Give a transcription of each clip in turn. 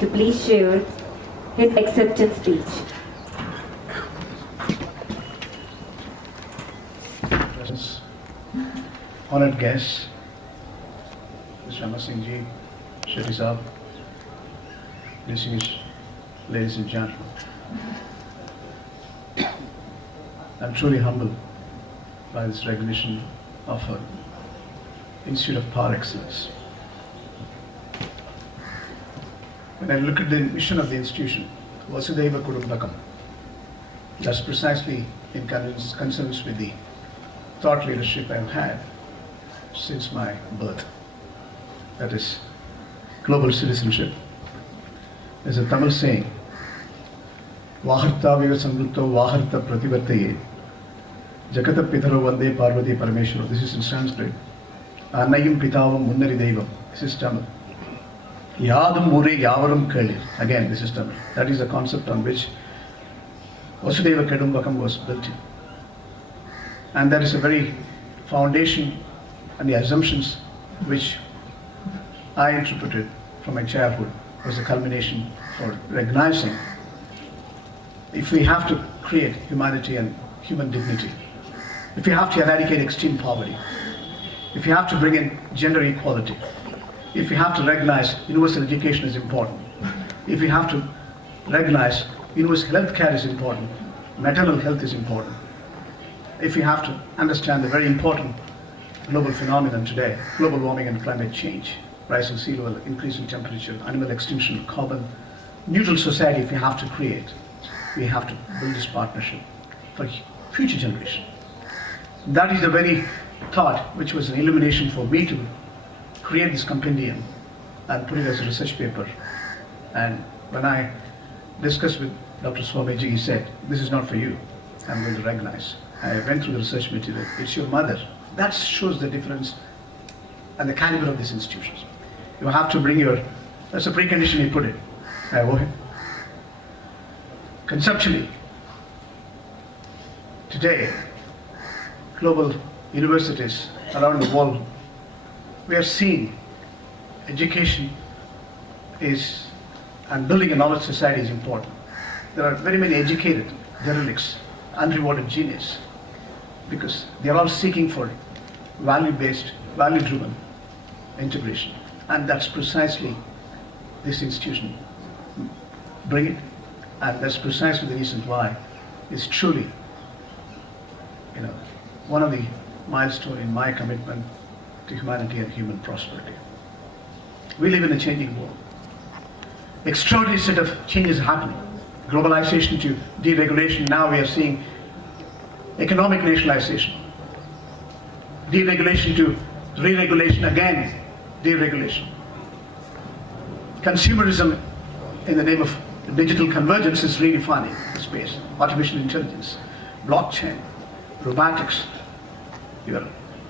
to please share his acceptance speech. Honored guests, Mr. Amar Singh Ji, Shetty Saab, distinguished ladies and gentlemen. I'm truly humbled by this recognition of an institute of par excellence. When I look at the mission of the institution, Vasudhaiva Kudumbakam, that's precisely in consonance with the thought leadership I've had since my birth. That is global citizenship. There's a Tamil saying, Vaharta Viva Samrutto Vaharta Prativartaye Jakata Pitaro Vande Parvati Parameshwara. This is in Sanskrit. Annayum Pitavam Munnari Devam. This is Tamil. Yadam Mure Yavaram Kalir. Again, this is Tamil. That is the concept on which Vasudhaiva Kudumbakam was built in. And that is a very foundation and the assumptions which I interpreted from my childhood was a culmination for recognizing if we have to create humanity and human dignity, if we have to eradicate extreme poverty, if we have to bring in gender equality, if we have to recognize universal education is important, if we have to recognize universal health care is important, maternal health is important, if we have to understand the very important global phenomenon today, global warming and climate change, rising sea level, increasing temperature, animal extinction, carbon neutral society, if we have to create, we have to build this partnership for future generation. That is the very thought which was an illumination for me to create this compendium and put it as a research paper. And when I discussed with Dr. Swamiji, he said, this is not for you, I'm going to recognize. I went through the research material, it's your mother. That shows the difference and the caliber of these institutions. You have to bring your, that's a precondition he put it. I owe him. Conceptually, today, global universities around the world, we are seeing education is, and building a knowledge society is important. There are very many educated derelicts, unrewarded genius, because they are all seeking for value-based, value-driven integration. And that's precisely this institution bring it. And that's precisely the reason why it's truly, one of the milestones in my commitment to humanity and human prosperity. We live in a changing world. Extraordinary set of changes happening. Globalization to deregulation. Now we are seeing economic nationalization. Deregulation to re-regulation, again deregulation. Consumerism in the name of digital convergence is redefining the space. Artificial intelligence, blockchain, robotics.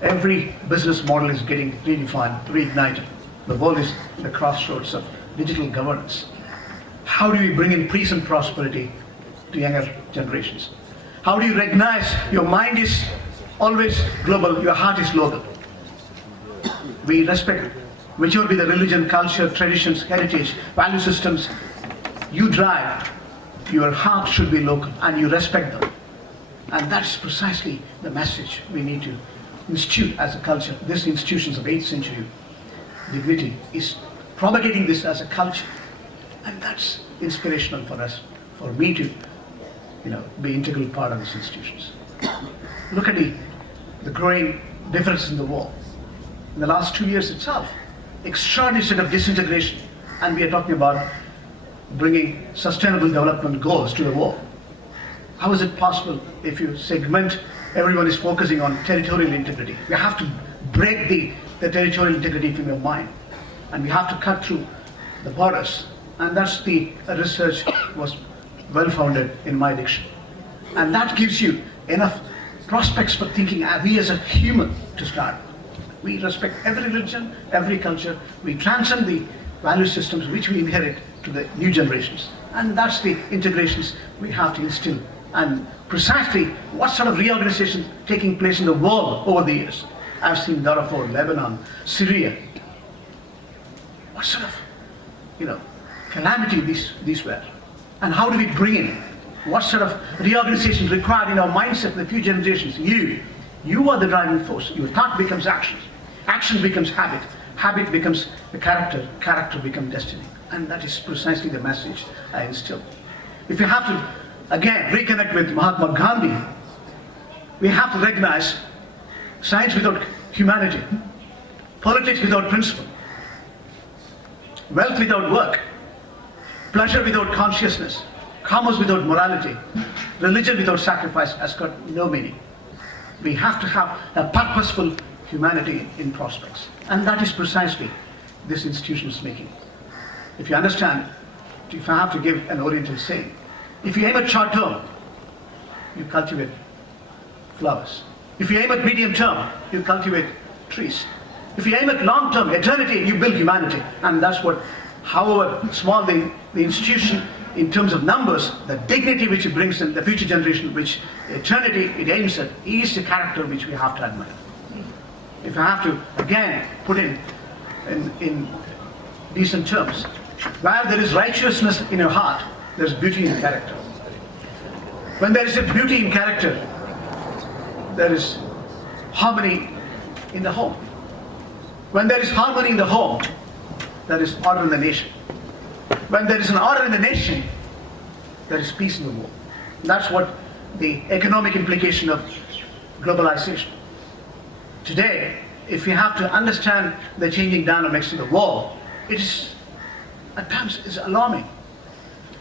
Every business model is getting redefined, reignited. The world is at the crossroads of digital governance. How do we bring in peace and prosperity to younger generations? How do you recognize your mind is always global, your heart is local? We respect whichever be the religion, culture, traditions, heritage, value systems you drive, your heart should be local and you respect them. And that's precisely the message we need to institute as a culture. This institutions of 8th century dignity is propagating this as a culture. And that's inspirational for us, for me to be integral part of these institutions. Look at the growing difference in the world. In the last 2 years itself, extraordinary set of disintegration, and we are talking about bringing sustainable development goals to the world. How is it possible if you segment, everyone is focusing on territorial integrity? We have to break the territorial integrity from your mind, and we have to cut through the borders. And that's the research was well-founded in my diction. And that gives you enough prospects for thinking we as a human to start. We respect every religion, every culture. We transcend the value systems which we inherit to the new generations. And that's the integrations we have to instill. And precisely what sort of reorganization taking place in the world over the years. I've seen Darfur, Lebanon, Syria. What sort of, calamity these were. And how do we bring in? What sort of reorganization is required in our mindset in the future generations? You are the driving force. Your thought becomes action. Action becomes habit. Habit becomes the character. Character becomes destiny. And that is precisely the message I instill. If you have to, again, reconnect with Mahatma Gandhi, we have to recognize science without humanity, politics without principle, wealth without work, pleasure without consciousness, commerce without morality, religion without sacrifice has got no meaning. We have to have a purposeful humanity in prospects. And that is precisely this institution is making. If you understand, if I have to give an Oriental saying, if you aim at short term, you cultivate flowers. If you aim at medium term, you cultivate trees. If you aim at long term, eternity, you build humanity. And that's what, however small the institution in terms of numbers, the dignity which it brings in the future generation, which eternity it aims at, is the character which we have to admire. If I have to, again, put in decent terms, where there is righteousness in your heart, there is beauty in character. When there is a beauty in character, there is harmony in the home. When there is harmony in the home, there is order in the nation. When there is an order in the nation, there is peace in the world. That's what the economic implication of globalization. Today, if we have to understand the changing dynamics of the world, it is, at times, is alarming.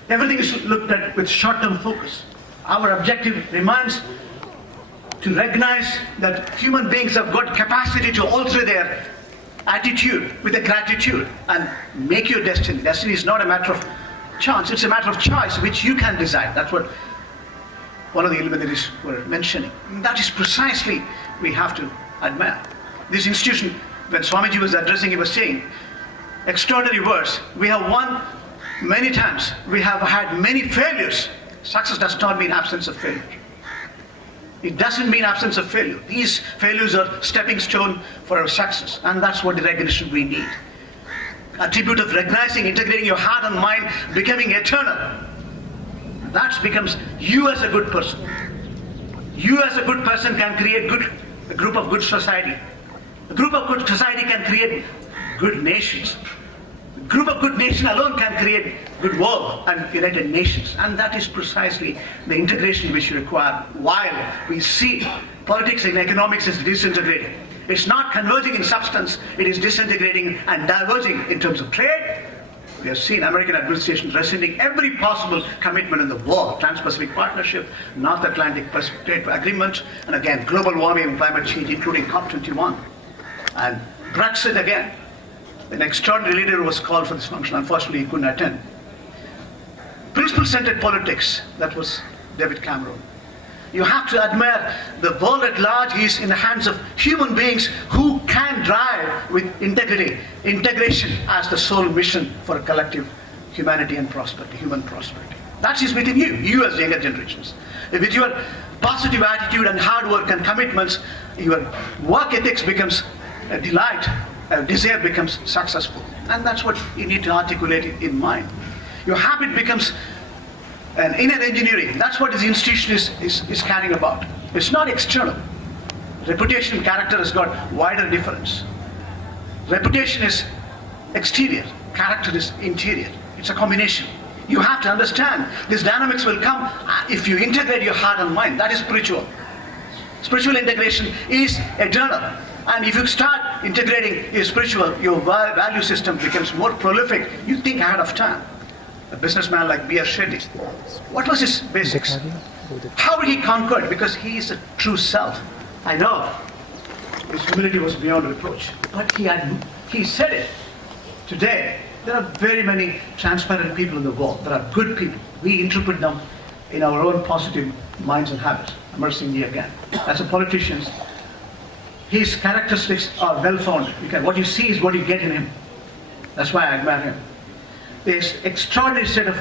Everything is looked at with short-term focus. Our objective remains to recognize that human beings have got capacity to alter their attitude with a gratitude and make your destiny. Destiny is not a matter of chance, it's a matter of choice which you can decide. That's what one of the illuminaries were mentioning. And that is precisely we have to admire. This institution, when Swamiji was addressing, he was saying, extraordinary words. We have won many times. We have had many failures. Success does not mean absence of failure. It doesn't mean absence of failure. These failures are stepping stone for our success. And that's what the recognition we need. Attribute of recognizing, integrating your heart and mind, becoming eternal. That becomes you as a good person. You as a good person can create a group of good society. A group of good society can create good nations. A group of good nation alone can create good world and United Nations. And that is precisely the integration which we require while we see politics and economics is disintegrating. It's not converging in substance, it is disintegrating and diverging in terms of trade. We have seen American administration rescinding every possible commitment in the world, Trans-Pacific Partnership, North Atlantic Trade Agreement, and again, global warming and climate change, including COP21. And Brexit again. An extraordinary leader was called for this function. Unfortunately, he couldn't attend. Principle-centered politics, that was David Cameron. You have to admire the world at large is in the hands of human beings who can drive with integrity, integration as the sole mission for a collective humanity and prosperity, human prosperity. That is within you as younger generations. With your positive attitude and hard work and commitments, your work ethics becomes a delight, a desire becomes successful. And that's what you need to articulate in mind. Your habit becomes an inner engineering. That's what this institution is carrying about. It's not external. Reputation and character has got wider difference. Reputation is exterior, character is interior. It's a combination. You have to understand these dynamics will come if you integrate your heart and mind. That is spiritual. Spiritual integration is eternal. And if you start integrating your spiritual, your value system becomes more prolific. You think ahead of time. A businessman like B.R. Shetty, what was his basics? How did he conquer it? Because he is a true self. I know his humility was beyond reproach, but he said it. Today, there are very many transparent people in the world. There are good people. We interpret them in our own positive minds and habits. Amar Singh again. As a politician, his characteristics are well-founded. What you see is what you get in him. That's why I admire him. There's extraordinary set of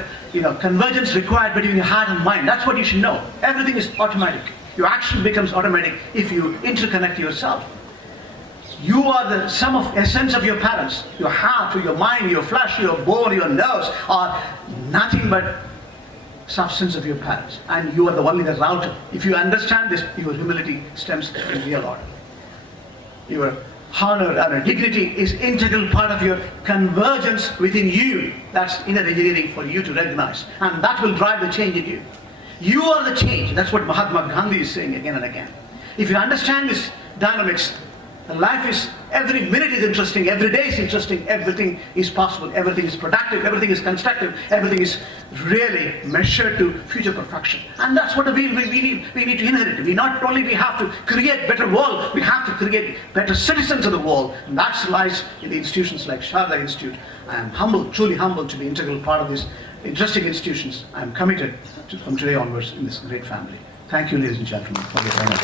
convergence required between your heart and mind. That's what you should know. Everything is automatic. Your action becomes automatic if you interconnect yourself. You are the sum of essence of your parents. Your heart, your mind, your flesh, your bone, your nerves are nothing but substance of your parents. And you are the only the router. If you understand this, your humility stems in real order. Your honor and dignity is integral part of your convergence within you. That's inner engineering for you to recognize. And that will drive the change in you. You are the change. That's what Mahatma Gandhi is saying again and again. If you understand this dynamics, life is, every minute is interesting, every day is interesting, everything is possible, everything is productive, everything is constructive, everything is really measured to future perfection. And that's what we need to inherit. We not only we have to create better world, we have to create better citizens of the world. And that lies in the institutions like Sharda Institute. I am humbled, truly humbled to be an integral part of these interesting institutions. I am committed to, from today onwards in this great family. Thank you, ladies and gentlemen, for your honor.